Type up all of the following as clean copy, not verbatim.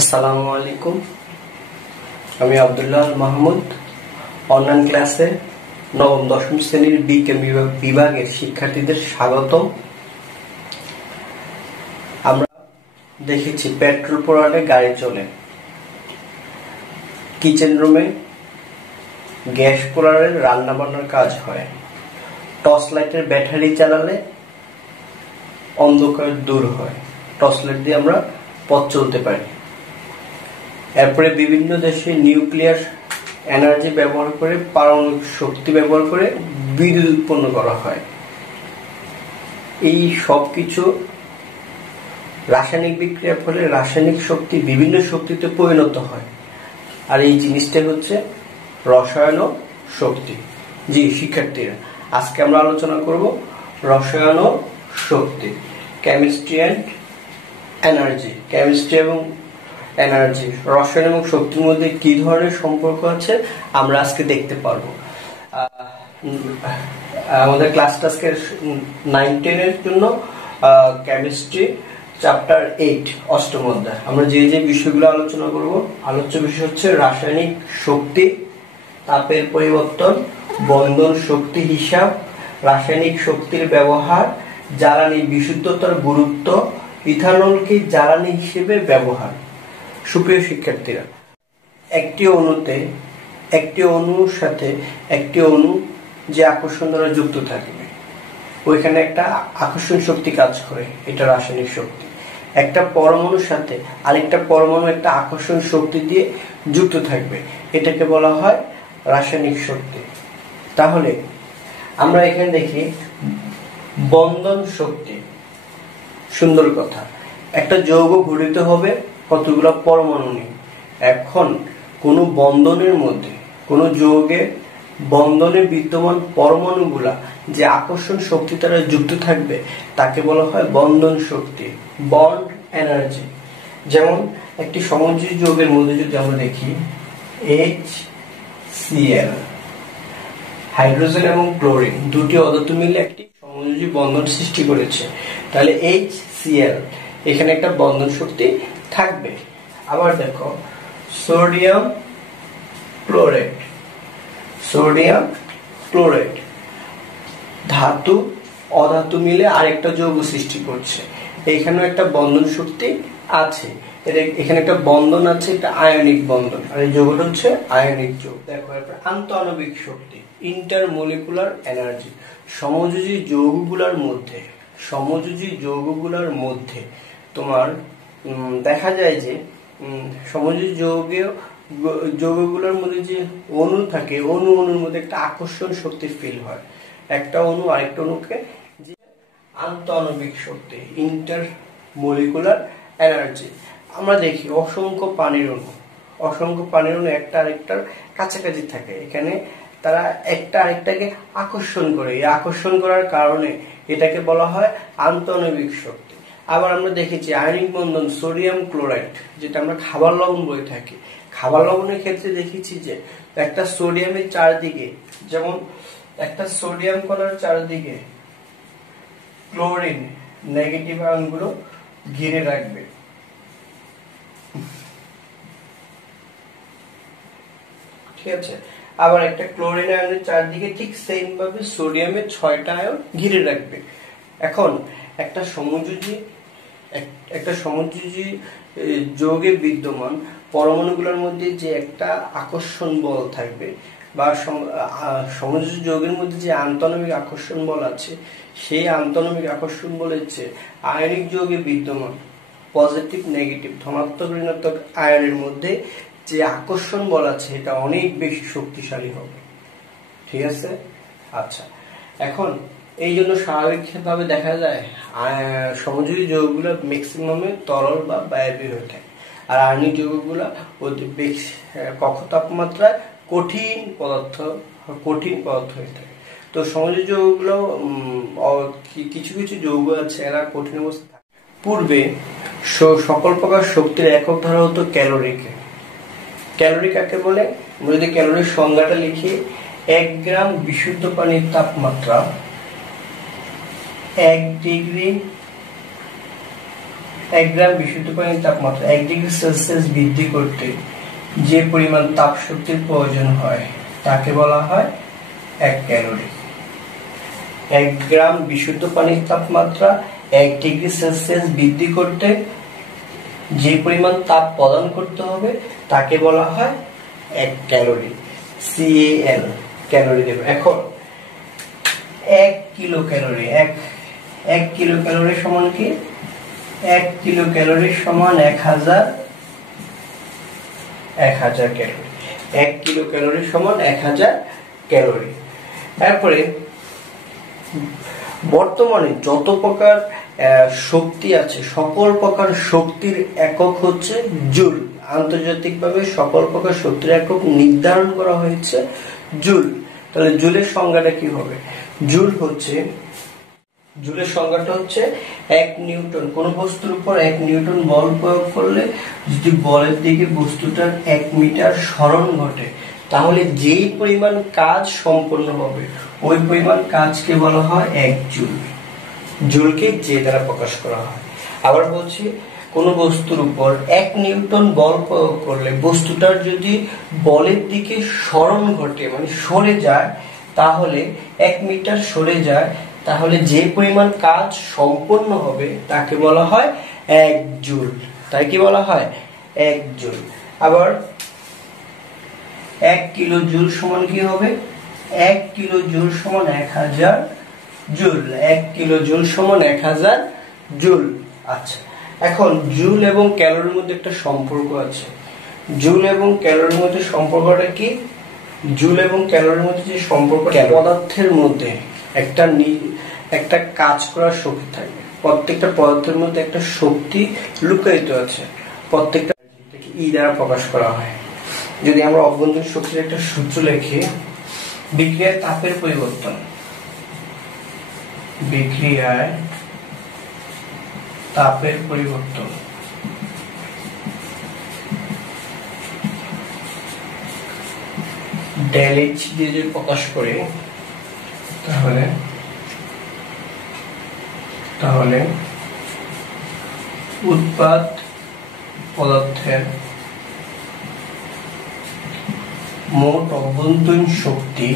আসসালামু আলাইকুম। আমি আব্দুল্লাহ মাহমুদ। অনলাইন ক্লাসে নবম দশম শ্রেণীর বিজ্ঞান বিভাগের শিক্ষার্থীদের স্বাগতম। আমরা দেখেছি পেট্রোল পোড়ালে গাড়ি চলে, কিচেন রুমে গ্যাস পোড়ালে রান্না বান্নার কাজ হয়, টর্চ লাইটের ব্যাটারি চালালে অন্ধকার দূর হয়, টর্চ লাইট দিয়ে আমরা পথ চলতে পারি। এরপরে বিভিন্ন দেশে নিউক্লিয়ার এনার্জি ব্যবহার করে, পারমাণবিক শক্তি ব্যবহার করে বিদ্যুৎ উৎপন্ন করা হয়। এই সব কিছু রাসায়নিক বিক্রিয়ার ফলে রাসায়নিক শক্তি বিভিন্ন শক্তিতে পরিণত হয়, আর এই জিনিসটা হচ্ছে রসায়ন শক্তি। জি শিক্ষার্থীরা, আজকে আমরা আলোচনা করব রসায়ন শক্তি, কেমিস্ট্রি অ্যান্ড এনার্জি। কেমিস্ট্রি এবং এনার্জি, রসায়ন এবং শক্তির মধ্যে কি ধরনের সম্পর্ক আছে আমরা আজকে দেখতে পারবো। আমাদের ক্লাসটা আজকে 9-10 এর জন্য কেমিস্ট্রি চ্যাপ্টার 8 অষ্টম অধ্যায়। আমরা যে যে বিষয়গুলো আলোচনা করব, আলোচ্য বিষয় হচ্ছে রাসায়নিক শক্তি, তাপের পরিবর্তন, বন্ধন শক্তি হিসাব, রাসায়নিক শক্তির ব্যবহার, জ্বালানি বিশুদ্ধতার গুরুত্ব, ইথানলকে জ্বালানি হিসেবে ব্যবহার। সুপ্রিয় শিক্ষার্থীরা, একটি অণুর সাথে একটি অণু যে আকর্ষণ দ্বারা যুক্ত থাকবে, ওইখানে একটা আকর্ষণ শক্তি কাজ করে, এটা রাসায়নিক শক্তি। একটা পরমাণুর সাথে আরেকটা পরমাণু একটা আকর্ষণ শক্তি দিয়ে যুক্ত থাকবে, এটাকে বলা হয় রাসায়নিক শক্তি। তাহলে আমরা এখানে দেখি বন্ধন শক্তি। সুন্দর কথা, একটা যৌগ গঠিত হবে কতগুলো পরমাণু নিয়ে। এখন কোন বন্ধনের মধ্যে, কোন যৌগের বন্ধনে বিদ্যমান পরমাণুগুলা যে আকর্ষণ শক্তি দ্বারা যুক্ত থাকবে তাকে বলা হয় বন্ধন শক্তি, বন্ড এনার্জি। যেমন একটি সমযোজী যৌগের মধ্যে যদি আমরা দেখি HCl, হাইড্রোজেন এবং ক্লোরিন দুটি অধাতু মিলে একটি সমযোজী বন্ধন সৃষ্টি করেছে, তাহলে HCl এখানে একটা বন্ধন শক্তি থাকবে। আবার দেখো সোডিয়াম ক্লোরাইড, ধাতু অধাতু মিলে আরেকটা যৌগ সৃষ্টি করছে, এখানেও একটা বন্ধন শক্তি আছে। এখানে একটা বন্ধন আছে, একটা আয়নিক বন্ধন, আর এই যৌগটা হচ্ছে আয়নিক যৌগ। দেখো এরপর আন্তঃআণবিক শক্তি, ইন্টারমলিকুলার এনার্জি। সমযোজী যৌগগুলোর মধ্যে তোমার দেখা যায় যে সমযোজী যৌগগুলোর মধ্যে যে অণু থাকে, অণুর মধ্যে একটা আকর্ষণ শক্তি ফিল হয়, একটা অণু আরেকটা অণুকে, যে আন্তঃআণবিক শক্তি, ইন্টারমলিকুলার এনার্জি। আমরা দেখি অসংখ্য পানির অণু একটা আরেকটার কাছাকাছি থাকে, এখানে তারা একটা আরেকটাকে আকর্ষণ করে, এই আকর্ষণ করার কারণে এটাকে বলা হয় আন্তঃআণবিক শক্তি। আবার আমরা দেখেছি আয়নিক বন্ধন, সোডিয়াম ক্লোরাইড, যেটা আমরা খাবার লবণ বলে থাকি। খাবার লবণের ক্ষেত্রে দেখেছি যে একটা সোডিয়ামের চারদিকে, যেমন একটা সোডিয়াম কণার চারদিকে ক্লোরিন নেগেটিভ আয়নগুলো ঘিরে রাখবে, ঠিক আছে। আবার একটা ক্লোরিন আয়নের চারদিকে ঠিক সেম ভাবে সোডিয়ামের 6টা আয়ন ঘিরে রাখবে। এখন একটা সমযোজী যৌগে বিদ্যমান পরমাণুগুলোর মধ্যে যে একটা আকর্ষণ বল থাকবে, বা সমযোজী যৌগের মধ্যে যে আন্তঃআণবিক আকর্ষণ বল আছে, সেই আন্তঃআণবিক আকর্ষণ বলের চেয়ে আয়নিক যৌগে বিদ্যমান পজিটিভ নেগেটিভ, ধনাত্মক ঋণাত্মক আয়নের মধ্যে যে আকর্ষণ বল আছে এটা অনেক বেশি শক্তিশালী হবে, ঠিক আছে। আচ্ছা, এখন এই জন্য স্বাভাবিকভাবে দেখা যায় সমযোজী যৌগগুলো ম্যাক্সিমামে তরল বা বায়বীয় হয়ে থাকে, আর আয়নিক যৌগগুলো কক্ষ তাপমাত্রায় কঠিন পদার্থ হয়ে থাকে। তো সমযোজী যৌগগুলো কিছু যৌগ আছে এরা কঠিন অবস্থা থাকে। পূর্বে সকল প্রকার শক্তির একক ধরা হতো ক্যালোরি কাকে বলে? আমরা যদি ক্যালোরির সংজ্ঞাটা লিখি, 1 গ্রাম বিশুদ্ধ পানির তাপমাত্রা 1 ডিগ্রি 1 গ্রাম বিশুদ্ধ পানির তাপমাত্রা 1 ডিগ্রি সেলসিয়াস বৃদ্ধি করতে যে পরিমাণ তাপ শক্তির প্রয়োজন হয় তাকে বলা হয় 1 ক্যালোরি। 1 গ্রাম বিশুদ্ধ পানির তাপমাত্রা 1 ডিগ্রি সেলসিয়াস বৃদ্ধি করতে যে পরিমাণ তাপ প্রদান করতে হবে তাকে বলা হয় 1 ক্যালোরি। CAL ক্যালোরি দেব। এখন 1 কিলো ক্যালোরি 1 কিলো ক্যালোরি সমান কি? 1 কিলো ক্যালোরি সমান 1000 ক্যালোরি। 1 কিলো ক্যালোরি সমান 1000 ক্যালোরি। তারপরে বর্তমানে যত প্রকার শক্তি আছে সকল প্রকার শক্তির একক হচ্ছে জুল। আন্তর্জাতিকভাবে সকল প্রকার শক্তির একক নির্ধারণ করা হয়েছে জুল। তাহলে জুলের সংজ্ঞাটা কি হবে? জুলের সংজ্ঞাটা হচ্ছে 1 নিউটন। কোন বস্তুর উপর 1 নিউটন বল প্রয়োগ করলে যদি বলের দিকে বস্তুটার 1 মিটার সরণ ঘটে তাহলে যেই পরিমাণ কাজ সম্পন্ন হবে ওই পরিমাণ কাজকে বলা হয় 1 জুল। জুলকে যে দ্বারা প্রকাশ করা হয়। আবার বলছি, কোন বস্তুর উপর 1 নিউটন বল প্রয়োগ করলে বস্তুটার যদি বলের দিকে সরণ ঘটে মানে সরে যায়, তাহলে 1 মিটার সরে যায়, তাহলে যে পরিমাণ কাজ সম্পন্ন হবে তাকে বলা হয় 1 জুল। তাই কি বলা হয়? 1 জুল। আবার 1 কিলো জুল সমান কি হবে? 1 কিলো জুল সমান 1000 জুল। 1 কিলো জুল সমান 1000 জুল। আচ্ছা, এখন জুল এবং ক্যালোরির মধ্যে একটা সম্পর্ক আছে। জুল এবং ক্যালোরির মধ্যে সম্পর্কটা কি? জুল এবং ক্যালোরির মধ্যে যে সম্পর্ক, পদার্থের মধ্যে একটা কাজ করার শক্তি থাকে। প্রত্যেকটা পদার্থের মধ্যে একটা শক্তি লুকায়িত আছে। প্রত্যেকটা ই দ্বারা প্রকাশ করা হয়। যদি আমরা অভ্যন্তরীণ শক্তির একটা সূত্র লিখি, বিক্রিয়ায় তাপের পরিবর্তন, বিক্রিয়ায় তাপের পরিবর্তন ডেল এইচ দিয়ে যদি প্রকাশ করি তাহলে উৎপাদ পদার্থের মোট অভ্যন্তরীণ শক্তি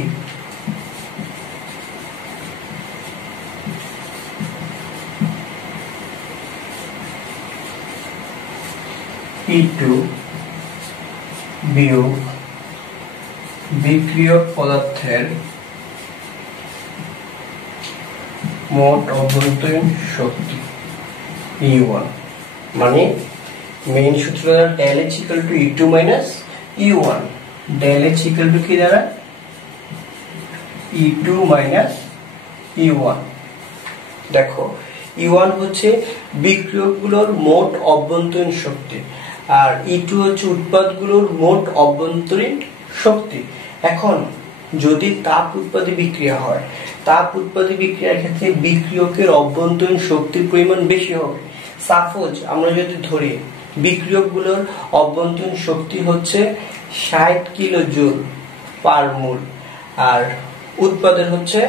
P2 বিয়োগ বিক্রিয়ক পদার্থের মোট অভ্যন্তরীণ শক্তি E1, মানে মেইন সূত্র del H equal to E2 minus E1। del H equal to কি দ্বারা? E2 minus E1। দেখো, E1 হচ্ছে বিক্রিয়কগুলোর মোট অভ্যন্তরীণ শক্তি আর E2 হচ্ছে উৎপাদগুলোর মোট অভ্যন্তরীণ শক্তি। এখন যদি তাপ উৎপাদী বিক্রিয়া হয়, তাপ উৎপাদী বিক্রিয়ার ক্ষেত্রে বিক্রিয়কের অভ্যন্তরীণ শক্তির পরিমাণ বেশি হবে। সাপোজ আমরা যদি ধরি বিক্রিয়কগুলোর অভ্যন্তরীণ শক্তি হচ্ছে 60 কিলো জুল পার মোল আর উৎপাদন হচ্ছে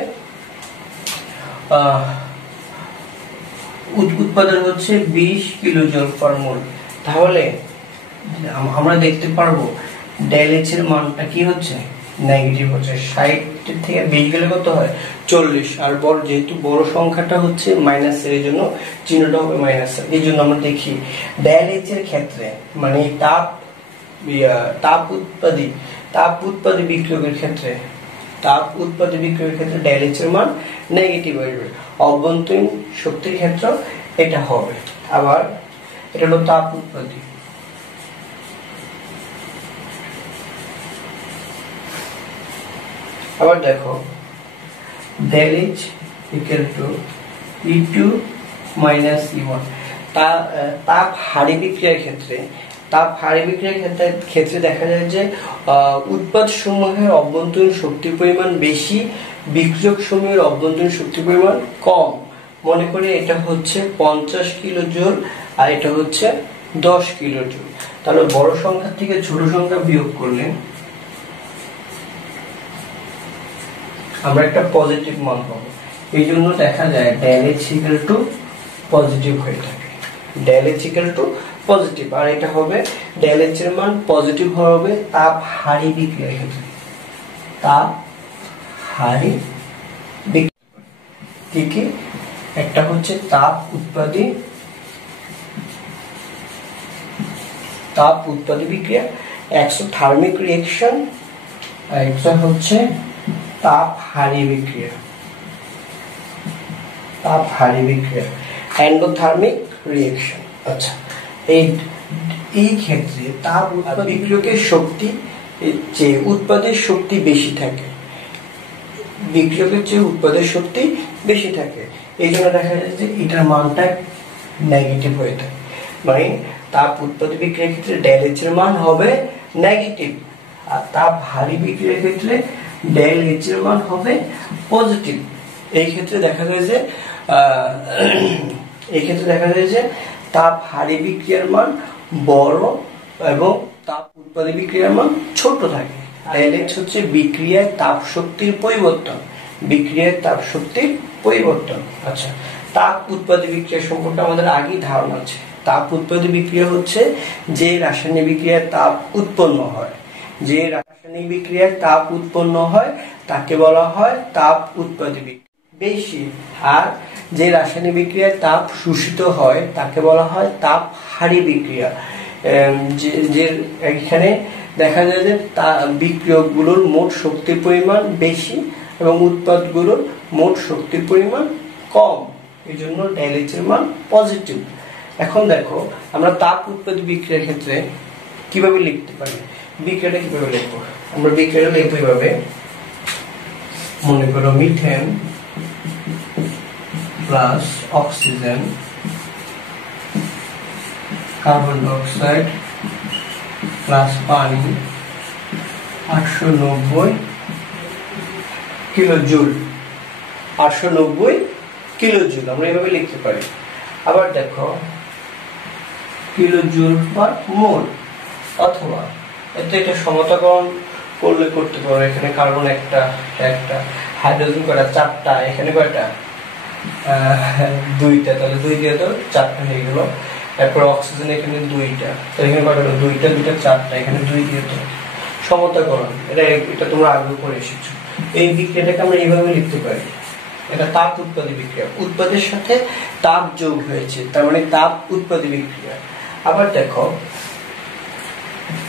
20 কিলো জুল পার মোল, তাহলে আমরা দেখতে পারবো ডেল এইচ এর মানটা কি হচ্ছে? নেগেটিভ হচ্ছে। 60 থেকে 20 গেলে কত হয়? 40। আর যেহেতু বড় সংখ্যাটা হচ্ছে মাইনাস এর, এই জন্য চিহ্নটা হবে মাইনাস। এই জন্য আমরা দেখি ডেল এইচ এর ক্ষেত্রে মানে তাপ উৎপাদী বিক্রিয়কের ক্ষেত্রে ডেল এইচ এর মান নেগেটিভ আসবে। অভ্যন্তরীণ শক্তির ক্ষেত্রে এটা হবে। আবার এটা হলো তাপ উৎপাদী। আবার দেখো del H equal to E2 minus E1। তাপ হারি বিক্রিয়ার ক্ষেত্রে দেখা যায় যে উৎপাদ সমূহের অভ্যন্তরীণ শক্তির পরিমাণ বেশি, বিক্রিয়ক সমূহের অভ্যন্তরীণ শক্তির পরিমাণ কম। মনে করি এটা হচ্ছে 50 কিলো জুল আর এটা হচ্ছে 10 কিলো জুল। তাহলে বড় সংখ্যা থেকে ছোট সংখ্যা বিয়োগ করলে আমরা একটা পজিটিভ মান পাবো। এই জন্য দেখা যায় del H equal to positive হয়ে থাকে। Del H equal to positive, আর এটা হবে ডেল এইচ এর মান পজিটিভ হবে তাপ হারি বিক্রিয়ার ক্ষেত্রে। তাপ হারি কি কি, একটা হচ্ছে তাপ উৎপাদী বিক্রিয়া, এক্সোথার্মিক রিঅ্যাকশন, আর একটা হচ্ছে তাপ হারি বিক্রিয়া, এন্ডোথার্মিক রিঅ্যাকশন। আচ্ছা, এই ক্ষেত্রে তাপ বিক্রিয়কের শক্তি যে উৎপাদের শক্তি বেশি থাকে, বিক্রিয়কের চেয়ে উৎপাদের শক্তি বেশি থাকে, এই জন্য দেখা যায় যে এটার মানটা নেগেটিভ হয়ে থাকে। মানে তাপ উৎপাদী বিক্রিয়ার ক্ষেত্রে ডেল এইচ এর মান হবে নেগেটিভ, আর তাপ হারি বিক্রিয়ার ক্ষেত্রে ডেল এইচ এর মান হবে পজিটিভ। এই ক্ষেত্রে দেখা যায় যে তাপ হারি বিক্রিয়ার মান বড় এবং তাপ উৎপাদী বিক্রিয়ার মান ছোট থাকে। ডেল এইচ হচ্ছে বিক্রিয়ায় তাপ শক্তির পরিবর্তন। আচ্ছা, তাপ উৎপাদী বিক্রিয়া সম্পর্কে আমাদের আগেই ধারণা আছে। তাপ উৎপাদী বিক্রিয়া হচ্ছে যে রাসায়নিক বিক্রিয়ায় তাপ উৎপন্ন হয় তাকে বলা হয় তাপ উৎপাদী বিক্রিয়া বেশি, আর যে রাসায়নিক বিক্রিয়ায় তাপ শোষিত হয় তাকে বলা হয় তাপ হারি বিক্রিয়া। যে এখানে দেখা যায় যে বিক্রিয়কগুলোর মোট শক্তির পরিমাণ বেশি এবং উৎপাদগুলোর মোট শক্তির পরিমাণ কম, এই জন্য ডেল এইচ এর মান পজিটিভ। এখন দেখো আমরা তাপ উৎপাদী বিক্রিয়ার ক্ষেত্রে কিভাবে লিখতে পারি, বিক্রিয়াটা কিভাবে লিখবো? আমরা বিক্রিয়াটা লিখবো এইভাবে, মনে করো methane plus oxygen, carbon dioxide plus পানি 890 কিলোজুল, আমরা এইভাবে লিখতে পারি। আবার দেখো কিলোজুল পার মোল, অথবা এটা সমতাকরণ করলে করতে পারো। এখানে কার্বন একটা, হাইড্রোজেন কয়টা, 4টা, এখানে কয়টা, 2টা, তাহলে 2 দিয়ে তো 4টা হয়ে গেল। এরপর অক্সিজেন এখানে 2টা, তাহলে এখানে কয়টা, 2টা 4টা, এখানে 2 দিয়ে তো সমতাকরণ। এটা তোমরা আগে করে এসেছো। এই বিক্রিয়াটাকে আমরা এইভাবে লিখতে পারি, এটা তাপ উৎপাদী বিক্রিয়া, উৎপাদের সাথে তাপ যোগ হয়েছে, তার মানে তাপ উৎপাদী বিক্রিয়া। আবার দেখো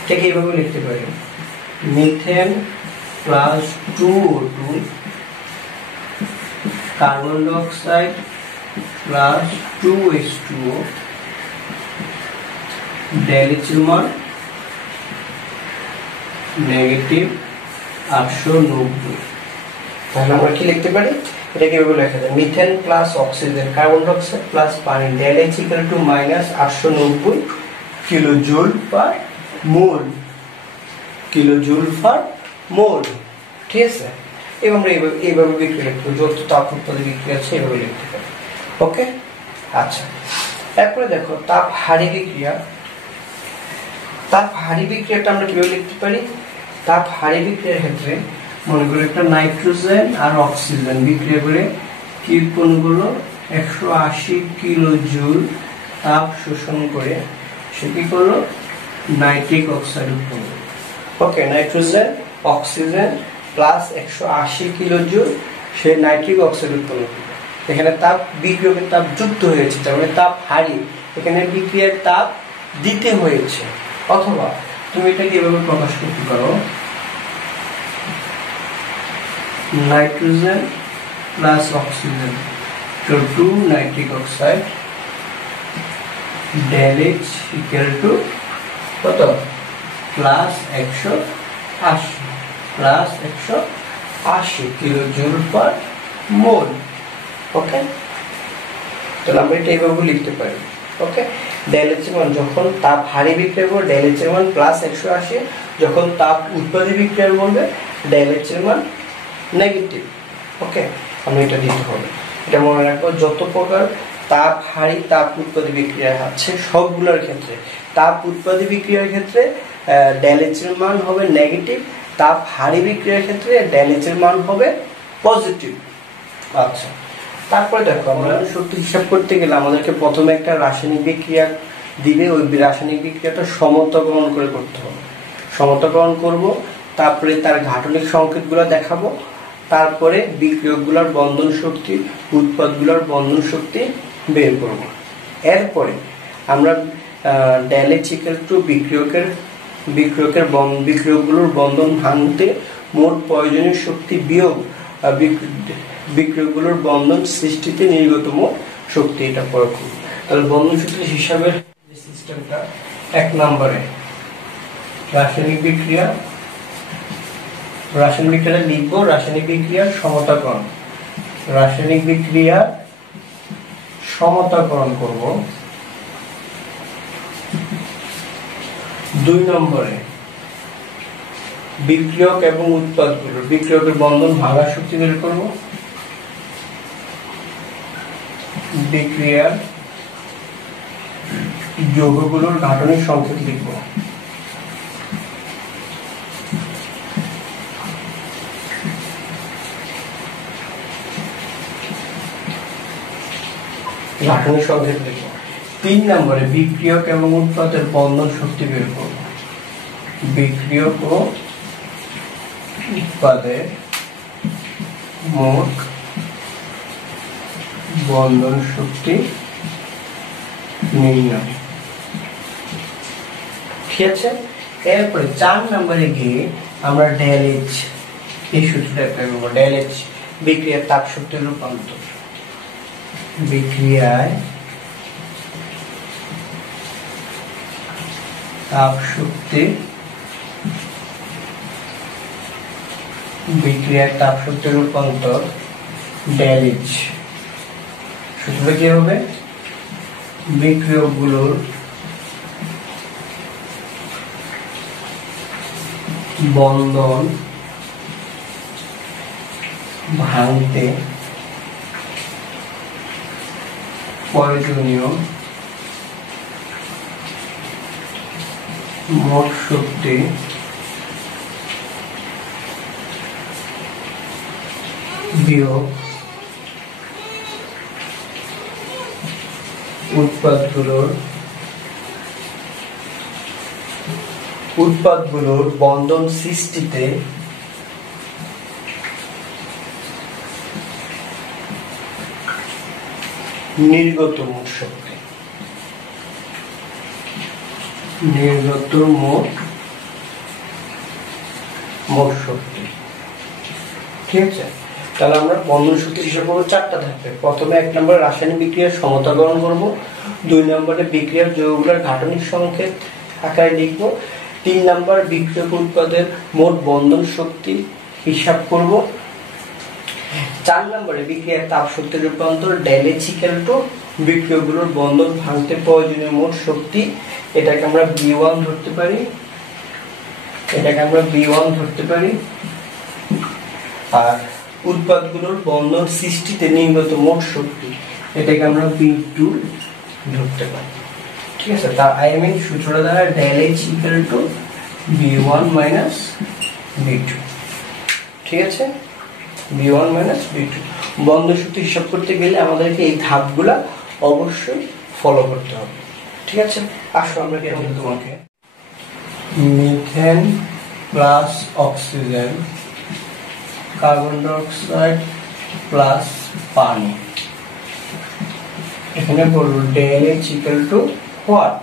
ঠিক এইভাবে লিখতে পারি, methane plus 2O2, carbon dioxide plus 2H2O, del H এর মান নেগেটিভ 890। তাহলে আমরা কি লিখতে পারি, এটা কিভাবে লেখা যায়, methane plus oxygen, carbon dioxide plus পানি, del H equal to -890 kilojoule per mole, ঠিক আছে? এবং আমরা এইভাবে বিক্রিয়া লিখবো, যত তাপ উৎপাদী বিক্রিয়া আছে এইভাবে লিখতে পারি। ওকে, আচ্ছা, এরপরে দেখো তাপ হারি বিক্রিয়াটা আমরা কিভাবে লিখতে পারি। তাপ হারি বিক্রিয়ার ক্ষেত্রে মনে করি একটা নাইট্রোজেন আর অক্সিজেন বিক্রিয়া করে কি উৎপন্ন করলো, 180 কিলোজুল তাপ শোষণ করে সে কি করলো, নাইট্রিক অক্সাইড উৎপন্ন করলো। ওকে, নাইট্রোজেন অক্সিজেন প্লাস 180 কিলোজুল সে নাইট্রিক অক্সাইড উৎপন্ন করলো। এখানে তাপ বিক্রিয়কের তাপ যুক্ত হয়েছে, তার মানে তাপ হারি, এখানে বিক্রিয়ার তাপ দিতে হয়েছে। অথবা তুমি এটা কিভাবে প্রকাশ করতে পারো, নাইট্রোজেন প্লাস অক্সিজেন তো 2 nitric oxide, del H equal to কত, plus 180 kilojoule per mole. Okay, তাহলে আমরা এটা এইভাবে লিখতে পারি। ওকে, ডেল এইচ এর মান যখন তাপ হারি বিক্রিয়া করবে ডেল এইচ এর মান প্লাস 180, যখন তাপ উৎপাদী বিক্রিয়া করবে ডেল এইচ এর মান নেগেটিভ। ওকে, আমরা এটা দিতে হবে, এটা মনে রাখবো। যত প্রকার তাপ হারি তাপ উৎপাদী বিক্রিয়া আছে সবগুলোর ক্ষেত্রে তাপ উৎপাদী বিক্রিয়ার ক্ষেত্রে ডেল এইচ এর মান হবে নেগেটিভ, তাপ হারি বিক্রিয়ার ক্ষেত্রে ডেল এইচ এর মান হবে পজিটিভ। আচ্ছা, তারপরে দেখো আমরা শক্তি হিসাব করতে গেলে আমাদেরকে প্রথমে একটা রাসায়নিক বিক্রিয়া দিবে, ওই রাসায়নিক বিক্রিয়াটা সমতাকরণ করে করতে হবে। সমতাকরণ করব, তারপরে তার গাঠনিক সংকেতগুলো দেখাবো, তারপরে বিক্রিয়কগুলোর বন্ধন শক্তি, উৎপাদগুলোর বন্ধন শক্তি বের করব। এরপরে আমরা বিক্রিয়কগুলোর বন্ধন ভাঙতে মোট প্রয়োজনীয় শক্তি বিয়োগ বিক্রিয়কগুলোর বন্ধন সৃষ্টিতে নির্গত মোট শক্তি, এটা প্রয়োগ করব। তাহলে বন্ধন শক্তির হিসাবের সিস্টেমটা 1 নম্বরে রাসায়নিক বিক্রিয়া লিখবো, রাসায়নিক বিক্রিয়ার সমতাকরণ, রাসায়নিক বিক্রিয়া সমতাকরণ করব। 2 নম্বরে বিক্রিয়ক এবং উৎপাদগুলো, বিক্রিয়কের বন্ধন ভাঙার শক্তি বের করব। বিক্রিয়ার যৌগগুলোর গাঠনিক সংকেত লিখব। গাঠনিক সংকেত লিখব। 3 নম্বরে বিক্রিয়ক এবং উৎপাদের বন্ধন শক্তি বের করব। বিক্রিয়ক ও উৎপাদের মোট বন্ধন শক্তি নির্ণয়। ঠিক আছে। এরপরে 4 নম্বরে গিয়ে আমরা ডেলএইচ এই সূত্রটা অ্যাপ্লাই করব। ডেলএইচ বিক্রিয়ার তাপ শক্তির রূপান্তর, বিক্রিয়ায় তাপ শক্তি, বিক্রিয়ার তাপ শক্তির রূপান্তর ডেলএইচ। সূত্রটা কি হবে? বিক্রিয়কগুলোর বন্ধন ভাঙতে প্রয়োজনীয় মোট শক্তি বিয়োগ উৎপাদগুলোর বন্ধন সৃষ্টিতে নির্গত মোট শক্তি, নির্গত মোট শক্তি। ঠিক আছে। তাহলে আমরা বন্ধন শক্তি হিসাব করবো 4টা থাকবে। প্রথমে 1 নম্বরে রাসায়নিক বিক্রিয়ার সমতাকরণ করব, 2 নম্বরে বিক্রিয়ার যৌগগুলোর গাঠনিক সংকেত আকারে লিখব, 3 নম্বর বিক্রিয়ক উৎপাদের মোট বন্ধন শক্তি হিসাব করব, 4 নম্বরে বিক্রিয়ার তাপ শক্তির রূপান্তর ডেলএইচ বিক্রিয়কগুলোর বন্ধন ভাঙতে প্রয়োজনীয় মোট শক্তি, এটাকে আমরা B1 ধরতে পারি, আর উৎপাদগুলোর বন্ধন সৃষ্টিতে নির্গত মোট শক্তি, এটাকে আমরা B2 ধরতে পারি। ঠিক আছে। তার সূত্রটা দ্বারা ডেলএইচ B1 B2। ঠিক আছে। B1 B2 বন্ধন শক্তি হিসাব করতে গেলে আমাদেরকে এই ধাপগুলা অবশ্যই ফলো করতে হবে। ঠিক আছে। আসো আমরা কি বলি তোমাকে, methane plus oxygen, carbon die oxide plus পানি, এখানে বলবো ডেলএইচ হোয়াট,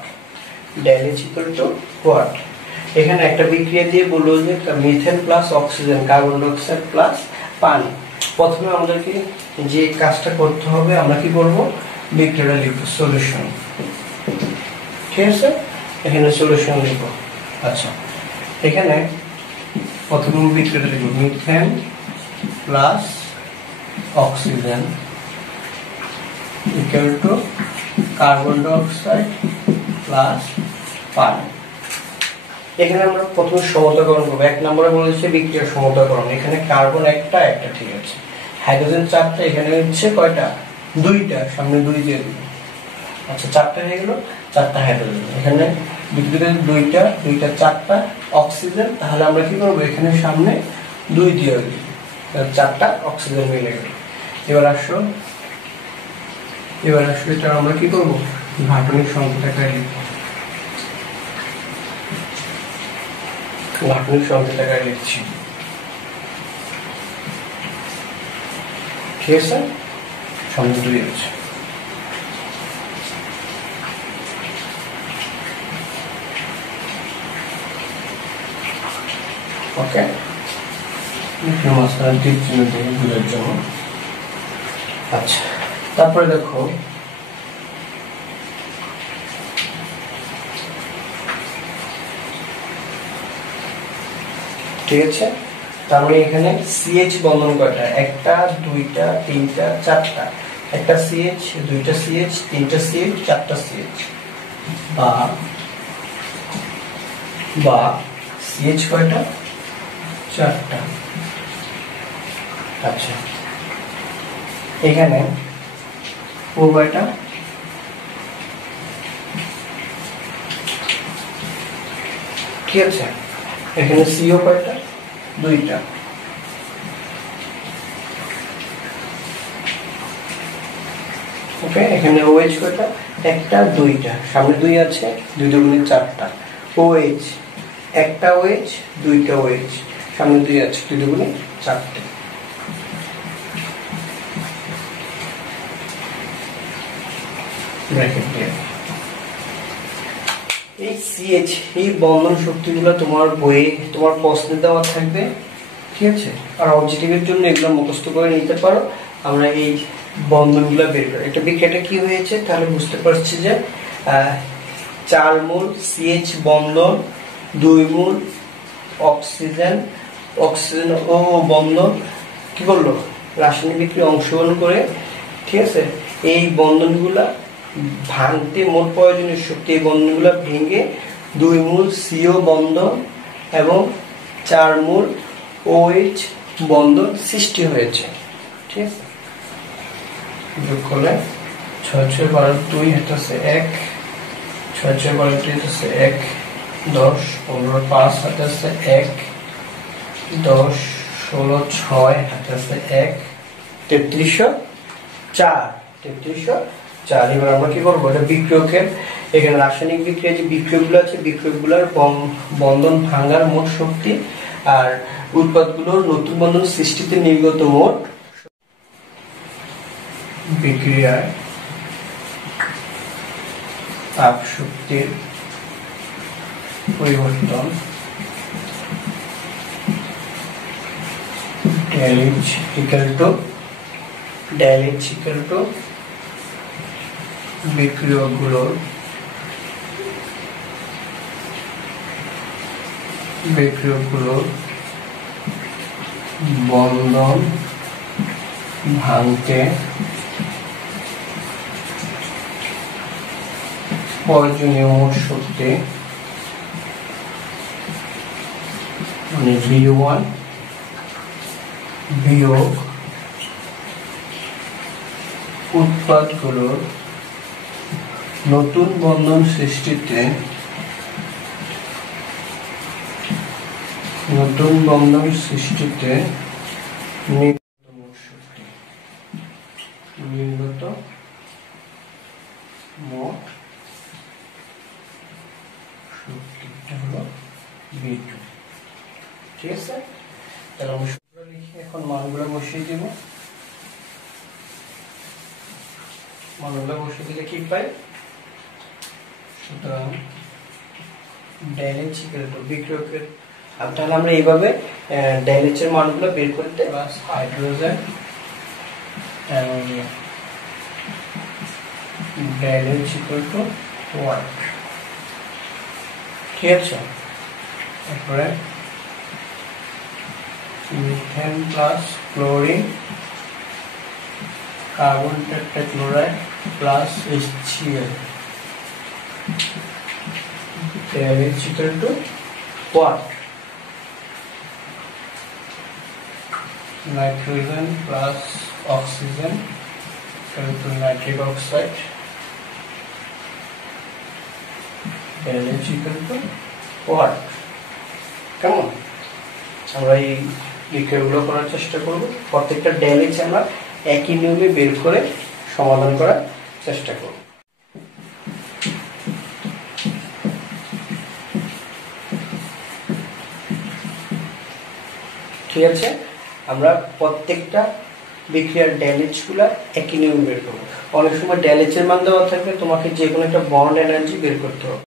এখানে একটা বিক্রিয়া দিয়ে বলবো যে methane plus oxygen, carbon die oxide plus পানি। প্রথমে আমাদেরকে যে কাজটা করতে হবে, আমরা কি করব, বিক্রিয়াটা লিখব সলিউশন। ঠিক আছে। এখানে সলিউশন লিখব। আচ্ছা, এখানে প্রথমে বিক্রিয়াটা লিখব methane plus oxygen equal to carbon die oxide plus পানি। এখানে আমরা প্রথমে সমতাকরণ করব। 1 নম্বরে বলেছে বিক্রিয়ার সমতাকরণ, এখানে কার্বন একটা, ঠিক আছে। হাইড্রোজেন 4টা, এখানে হচ্ছে কয়টা, 2টা, সামনে 2 দিয়ে দিব। আচ্ছা, 4টা হয়ে গেল, 4টা হাইড্রোজেন, এখানে বিক্রিয়া 2টা 4টা অক্সিজেন, তাহলে আমরা কি করব, এখানে সামনে 2 দিয়ে দিব, 4টা অক্সিজেন মিলে গেল। এবার আসো এবার আসলে এটা আমরা কি করব, গাঠনিক সংকেত আকারে লিখব। গাঠনিক সংকেত আকারে লিখছি, ঠিক আছে। সামনে 2 আছে, ওকে। মাঝখানে টিক চিহ্ন দিয়ে বোঝার জন্য। আচ্ছা, তারপরে দেখো ঠিক আছে। তারপরে এখানে সিএইচ বন্ধন কয়টা, 1টা 2টা 3টা 4টা, 1টা সিএইচ 2টা সিএইচ 3টা সিএইচ 4টা সিএইচ, বা সিএইচ কয়টা, 4টা। আচ্ছা, এখানে ও কয়টা, ঠিক আছে। এখানে সিও কয়টা, 2টা। ওকে, এখানে ওএইচ কয়টা, 1টা 2টা, সামনে 2 আছে, 2 দুগুণে 4টা। ওএইচ 1টা ওএইচ 2টা ওএইচ, সামনে 2 আছে, 2 দুগুণে 4টে। ব্র্যাকেট দিয়ে এই সিএইচ এই বন্ধন শক্তিগুলো তোমার বইয়ে তোমার প্রশ্নে দেওয়া থাকবে, ঠিক আছে। আর অবজেক্টিভের জন্য এগুলো মুখস্থ করে নিতে পারো। আমরা এই বন্ধনগুলো বের করি। একটা বিক্রিয়াটা কি হয়েছে তাহলে বুঝতে পারছি যে 4 মোল সিএইচ বন্ধন, 2 মোল অক্সিজেন ও বন্ধন কি করলো, রাসায়নিক বিক্রিয়ায় অংশগ্রহণ করে, ঠিক আছে। এই বন্ধনগুলা ভাঙতে মোট প্রয়োজনীয় শক্তি, এই বন্ধনগুলো ভেঙে 2 মোল সিও বন্ধন এবং 4 মোল ওএইচ বন্ধন সৃষ্টি হয়েছে, ঠিক আছে। যোগ করলে 6 6 12 2 হচ্ছে 1, 6 6 12 2 হচ্ছে 1, 10 15 5 হচ্ছে 1, 10 16 6 হচ্ছে 1, 3304। এবার আমরা কি করবো, এটা বিক্রিয়কের, এখানে রাসায়নিক বিক্রিয়া যে বিক্রিয়কগুলো আছে, বিক্রিয়কগুলোর বন্ধন ভাঙার মোট শক্তি আর উৎপাদগুলোর নতুন বন্ধন সৃষ্টিতে নির্গত মোট বিক্রিয়ায় তাপ শক্তির পরিবর্তন ΔH equal to বিক্রিয়কগুলোর বন্ধন ভাঙতে প্রয়োজনীয় মোট শক্তি মানে V1 বিয়োগ উৎপাদগুলোর নতুন বন্ধন সৃষ্টিতে নির্গত মোট শক্তি হলো V2, ঠিক আছে। তাহলে আমরা সূত্র লিখে এখন মানগুলো বসিয়ে দিব। মানগুলো বসিয়ে দিলে কি পাই, সুতরাং ΔH equal to বিক্রিয়কের, তাহলে আমরা এইভাবে ΔH এর মানগুলো বের করতে, plus hydrogen ammonia ΔH equal to 1, ঠিক আছে। তারপরে methane plus chlorine carbon tetrachloride plus HCl ΔH equal to what, nitrogen plus oxygen equal to nitric oxide ΔH equal to what, কেমন। আমরা এই বিক্রিয়াগুলো করার চেষ্টা করব, প্রত্যেকটা ΔH আমরা একই নিয়মে বের করে সমাধান করার চেষ্টা করব। ঠিক আছে, আমরা প্রত্যেকটা বিক্রিয়ার ড্যালেজগুলা একই নিয়মে বের করবো। অনেক সময় ড্যালেজের মান দেওয়া থাকলে তোমাকে যে কোনো একটা বন্ড এনার্জি বের করতে হবে।